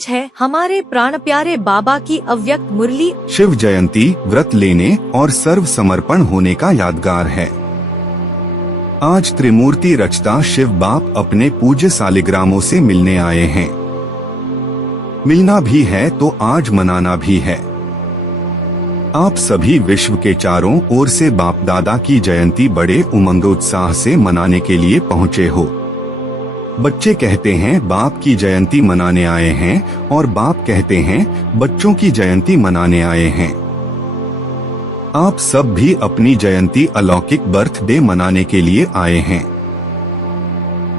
आज है हमारे प्राण प्यारे बाबा की अव्यक्त मुरली। शिव जयंती व्रत लेने और सर्व समर्पण होने का यादगार है। आज त्रिमूर्ति रचता शिव बाप अपने पूज्य सालिग्रामों से मिलने आए हैं। मिलना भी है तो आज मनाना भी है। आप सभी विश्व के चारों ओर से बाप दादा की जयंती बड़े उमंग उत्साह से मनाने के लिए पहुँचे हो। बच्चे कहते हैं बाप की जयंती मनाने आए हैं और बाप कहते हैं बच्चों की जयंती मनाने आए हैं। आप सब भी अपनी जयंती अलौकिक बर्थडे मनाने के लिए आए हैं।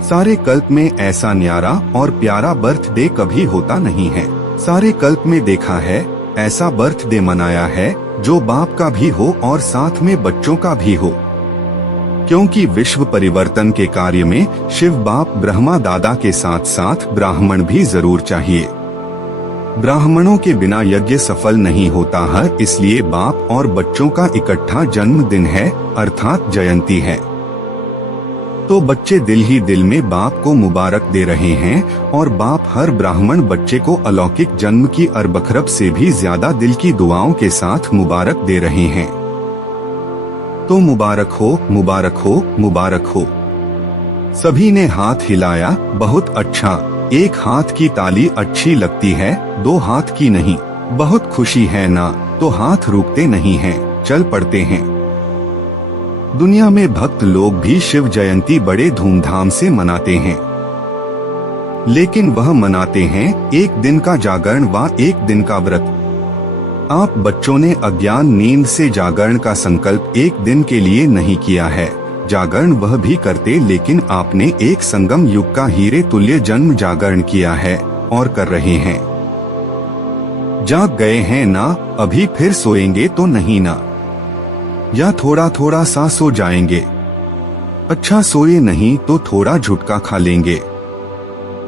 सारे कल्प में ऐसा न्यारा और प्यारा बर्थडे कभी होता नहीं है। सारे कल्प में देखा है ऐसा बर्थडे मनाया है जो बाप का भी हो और साथ में बच्चों का भी हो, क्योंकि विश्व परिवर्तन के कार्य में शिव बाप ब्रह्मा दादा के साथ साथ ब्राह्मण भी जरूर चाहिए। ब्राह्मणों के बिना यज्ञ सफल नहीं होता है, इसलिए बाप और बच्चों का इकट्ठा जन्मदिन है अर्थात जयंती है। तो बच्चे दिल ही दिल में बाप को मुबारक दे रहे हैं और बाप हर ब्राह्मण बच्चे को अलौकिक जन्म की अरबखरब से भी ज्यादा दिल की दुआओं के साथ मुबारक दे रहे हैं। तो मुबारक हो, मुबारक हो, मुबारक हो। सभी ने हाथ हिलाया, बहुत अच्छा। एक हाथ की ताली अच्छी लगती है, दो हाथ की नहीं। बहुत खुशी है ना, तो हाथ रुकते नहीं हैं, चल पड़ते हैं। दुनिया में भक्त लोग भी शिव जयंती बड़े धूमधाम से मनाते हैं, लेकिन वह मनाते हैं एक दिन का जागरण व एक दिन का व्रत। आप बच्चों ने अज्ञान नींद से जागरण का संकल्प एक दिन के लिए नहीं किया है। जागरण वह भी करते, लेकिन आपने एक संगम युग का हीरे तुल्य जन्म जागरण किया है और कर रहे हैं। जाग गए हैं ना, अभी फिर सोएंगे तो नहीं ना, या थोड़ा थोड़ा सा सो जाएंगे। अच्छा सोए नहीं तो थोड़ा झुटका खा लेंगे।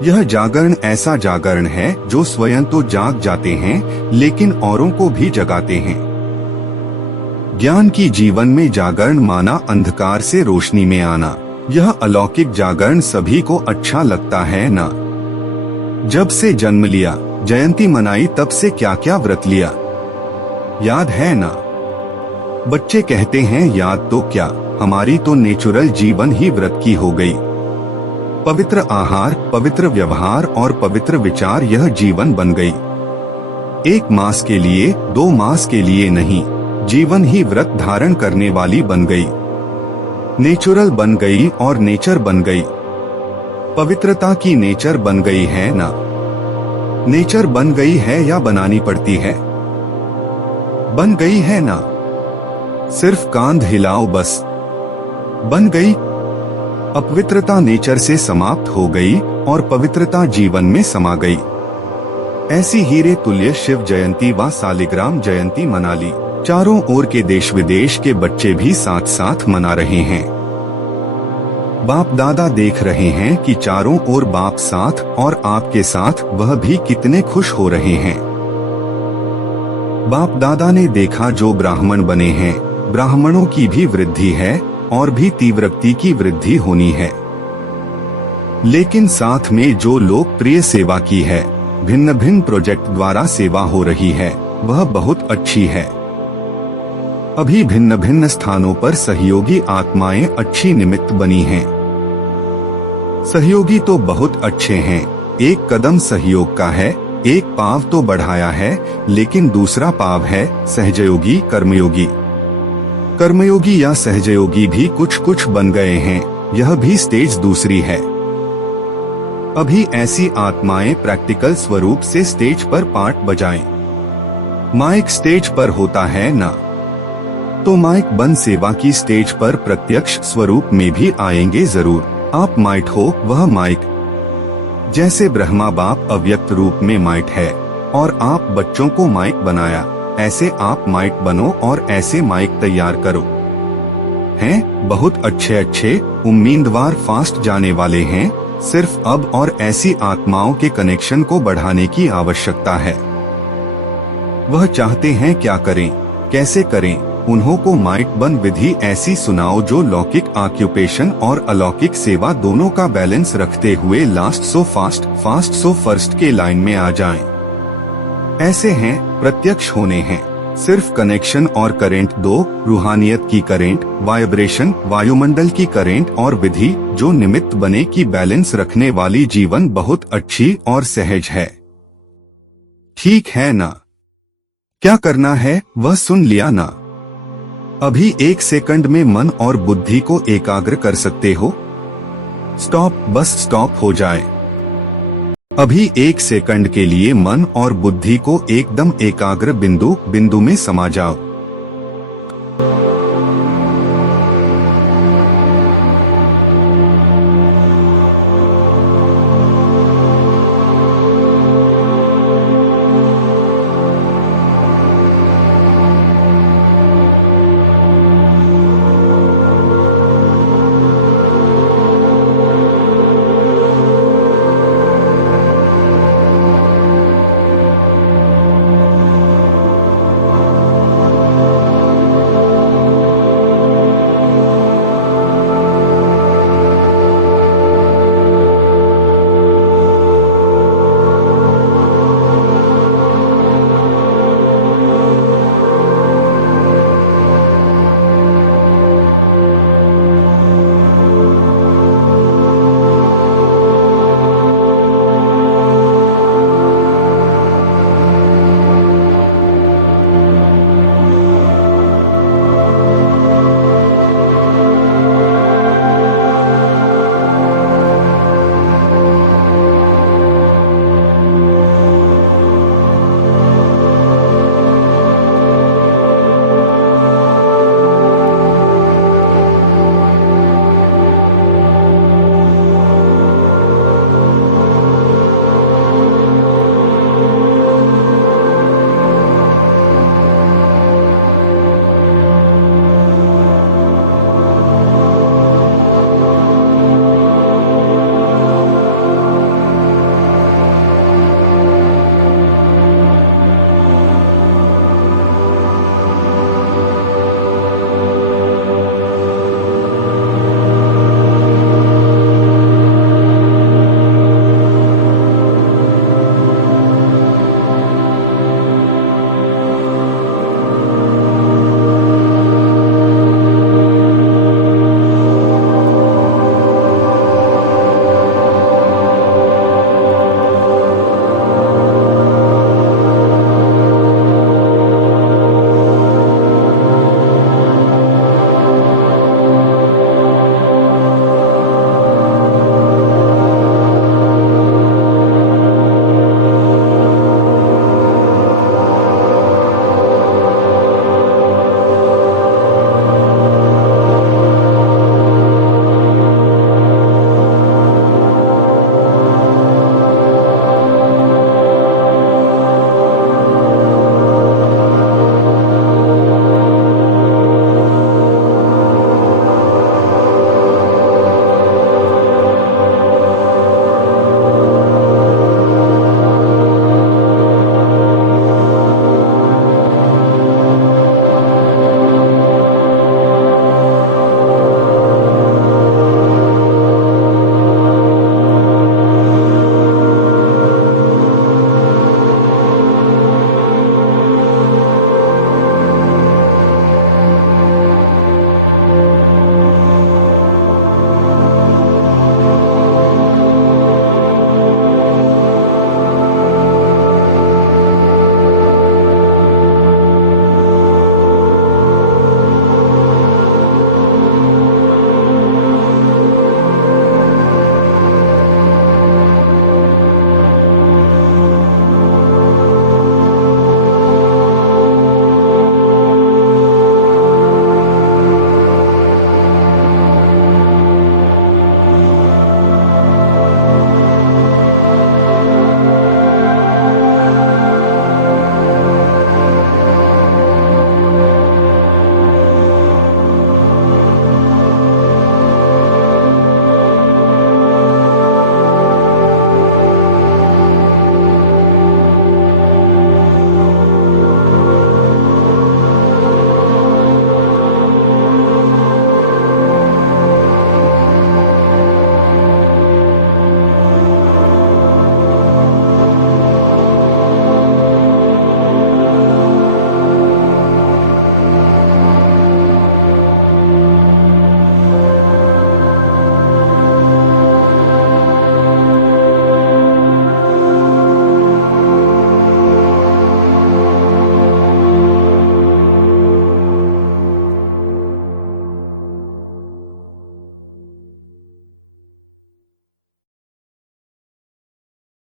यह जागरण ऐसा जागरण है जो स्वयं तो जाग जाते हैं लेकिन औरों को भी जगाते हैं। ज्ञान की जीवन में जागरण माना अंधकार से रोशनी में आना। यह अलौकिक जागरण सभी को अच्छा लगता है ना। जब से जन्म लिया, जयंती मनाई, तब से क्या क्या व्रत लिया, याद है ना। बच्चे कहते हैं याद तो क्या, हमारी तो नेचुरल जीवन ही व्रत की हो गई। पवित्र आहार, पवित्र व्यवहार और पवित्र विचार यह जीवन बन गई। एक मास के लिए, 2 मास के लिए नहीं, जीवन ही व्रत धारण करने वाली बन गई। नेचुरल बन गई और नेचर बन गई। पवित्रता की नेचर बन गई है ना। नेचर बन गई है या बनानी पड़ती है? बन गई है ना। सिर्फ कांध हिलाओ बस, बन गई। अपवित्रता नेचर से समाप्त हो गई और पवित्रता जीवन में समा गई। ऐसी हीरे तुल्य शिव जयंती व सालिग्राम जयंती मना ली। चारों ओर के देश विदेश के बच्चे भी साथ साथ मना रहे हैं। बाप दादा देख रहे हैं कि चारों ओर बाप साथ और आपके साथ, वह भी कितने खुश हो रहे हैं। बाप दादा ने देखा जो ब्राह्मण बने हैं, ब्राह्मणों की भी वृद्धि है और भी तीव्रता की वृद्धि होनी है। लेकिन साथ में जो लोकप्रिय सेवा की है, भिन्न भिन्न प्रोजेक्ट द्वारा सेवा हो रही है, वह बहुत अच्छी है। अभी भिन्न भिन्न स्थानों पर सहयोगी आत्माएं अच्छी निमित्त बनी हैं। सहयोगी तो बहुत अच्छे हैं। एक कदम सहयोग का है, एक पाव तो बढ़ाया है, लेकिन दूसरा पाव है सहजयोगी कर्मयोगी। कर्मयोगी या सहजयोगी भी कुछ कुछ बन गए हैं, यह भी स्टेज दूसरी है। अभी ऐसी आत्माएं प्रैक्टिकल स्वरूप से स्टेज पर पार्ट बजाएं। माइक स्टेज पर होता है ना, तो माइक बन सेवा की स्टेज पर प्रत्यक्ष स्वरूप में भी आएंगे जरूर। आप माइट हो, वह माइक। जैसे ब्रह्मा बाप अव्यक्त रूप में माइट है और आप बच्चों को माइक बनाया, ऐसे आप माइक बनो और ऐसे माइक तैयार करो। हैं बहुत अच्छे अच्छे उम्मीदवार फास्ट जाने वाले हैं। सिर्फ अब और ऐसी आत्माओं के कनेक्शन को बढ़ाने की आवश्यकता है। वह चाहते हैं क्या करें, कैसे करें, उन्हों को माइट बन विधि ऐसी सुनाओ जो लौकिक ऑक्यूपेशन और अलौकिक सेवा दोनों का बैलेंस रखते हुए last so fast fast so first के लाइन में आ जाएं। ऐसे हैं, प्रत्यक्ष होने हैं, सिर्फ कनेक्शन और करेंट दो, रूहानियत की करेंट, वाइब्रेशन, वायुमंडल की करेंट और विधि जो निमित्त बने की बैलेंस रखने वाली जीवन बहुत अच्छी और सहज है। ठीक है ना? क्या करना है वह सुन लिया ना? अभी 1 सेकंड में मन और बुद्धि को एकाग्र कर सकते हो। स्टॉप, बस स्टॉप हो जाए। अभी 1 सेकंड के लिए मन और बुद्धि को एकदम एकाग्र बिंदु में समा जाओ।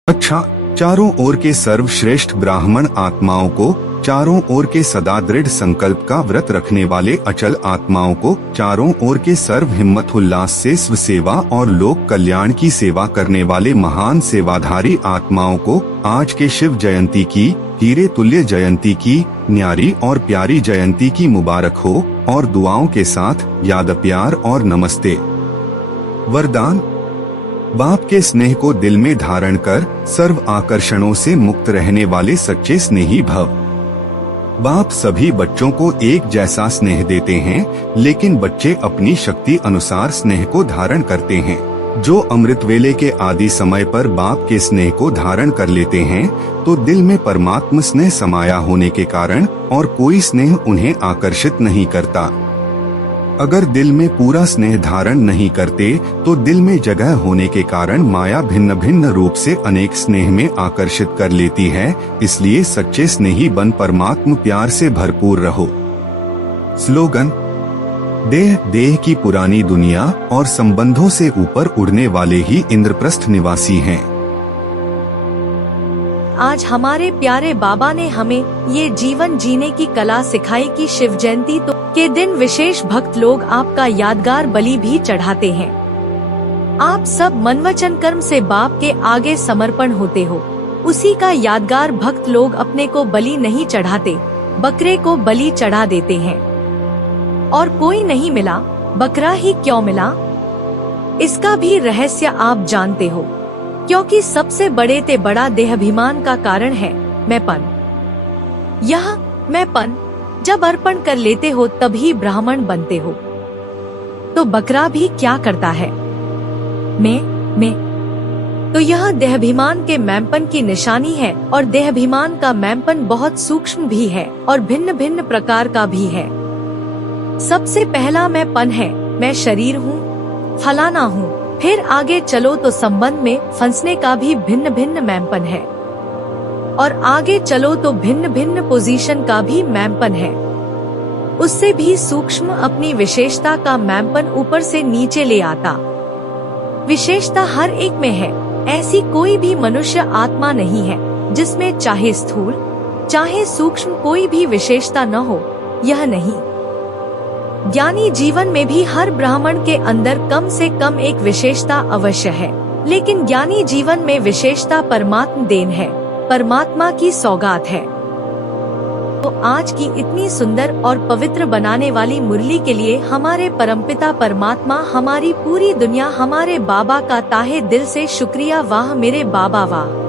अच्छा, चारों ओर के सर्वश्रेष्ठ ब्राह्मण आत्माओं को, चारों ओर के सदा दृढ़ संकल्प का व्रत रखने वाले अचल आत्माओं को, चारों ओर के सर्व हिम्मत उल्लास से स्व सेवा और लोक कल्याण की सेवा करने वाले महान सेवाधारी आत्माओं को आज के शिव जयंती की, हीरे तुल्य जयंती की, न्यारी और प्यारी जयंती की मुबारक हो और दुआओं के साथ याद प्यार और नमस्ते। वरदान। बाप के स्नेह को दिल में धारण कर सर्व आकर्षणों से मुक्त रहने वाले सच्चे स्नेही भव। बाप सभी बच्चों को एक जैसा स्नेह देते हैं, लेकिन बच्चे अपनी शक्ति अनुसार स्नेह को धारण करते हैं। जो अमृत वेले के आदि समय पर बाप के स्नेह को धारण कर लेते हैं, तो दिल में परमात्म स्नेह समाया होने के कारण और कोई स्नेह उन्हें आकर्षित नहीं करता। अगर दिल में पूरा स्नेह धारण नहीं करते, तो दिल में जगह होने के कारण माया भिन्न भिन्न रूप से अनेक स्नेह में आकर्षित कर लेती है। इसलिए सच्चे स्नेही बन परमात्म प्यार से भरपूर रहो। स्लोगन। देह की पुरानी दुनिया और संबंधों से ऊपर उड़ने वाले ही इंद्रप्रस्थ निवासी हैं। आज हमारे प्यारे बाबा ने हमें ये जीवन जीने की कला सिखाई कि शिव जयंती के दिन विशेष भक्त लोग आपका यादगार बलि भी चढ़ाते हैं। आप सब मनवचन कर्म से बाप के आगे समर्पण होते हो। उसी का यादगार भक्त लोग अपने को बलि नहीं चढ़ाते, बकरे को बलि चढ़ा देते हैं। और कोई नहीं मिला, बकरा ही क्यों मिला? इसका भी रहस्य आप जानते हो, क्योंकि सबसे बड़े ते बड़ा देहाभिमान का कारण है मैंपन। यह मैंपन जब अर्पण कर लेते हो तभी ब्राह्मण बनते हो। तो बकरा भी क्या करता है? मैं तो यह देहाभिमान के मैंपन की निशानी है। और देहाभिमान का मैंपन बहुत सूक्ष्म भी है और भिन्न भिन्न प्रकार का भी है। सबसे पहला मैंपन है, मैं शरीर हूँ, फलाना हूँ। फिर आगे चलो तो संबंध में फंसने का भी भिन्न भिन्न मैंपन है। और आगे चलो तो भिन्न भिन्न पोजीशन का भी मैंपन है। उससे भी सूक्ष्म अपनी विशेषता का मैंपन ऊपर से नीचे ले आता। विशेषता हर एक में है। ऐसी कोई भी मनुष्य आत्मा नहीं है जिसमें चाहे स्थूल चाहे सूक्ष्म कोई भी विशेषता न हो। यह नहीं। ज्ञानी जीवन में भी हर ब्राह्मण के अंदर कम से कम एक विशेषता अवश्य है, लेकिन ज्ञानी जीवन में विशेषता परमात्म देन है, परमात्मा की सौगात है। तो आज की इतनी सुंदर और पवित्र बनाने वाली मुरली के लिए हमारे परमपिता परमात्मा, हमारी पूरी दुनिया, हमारे बाबा का ताहे दिल से शुक्रिया। वाह मेरे बाबा वाह।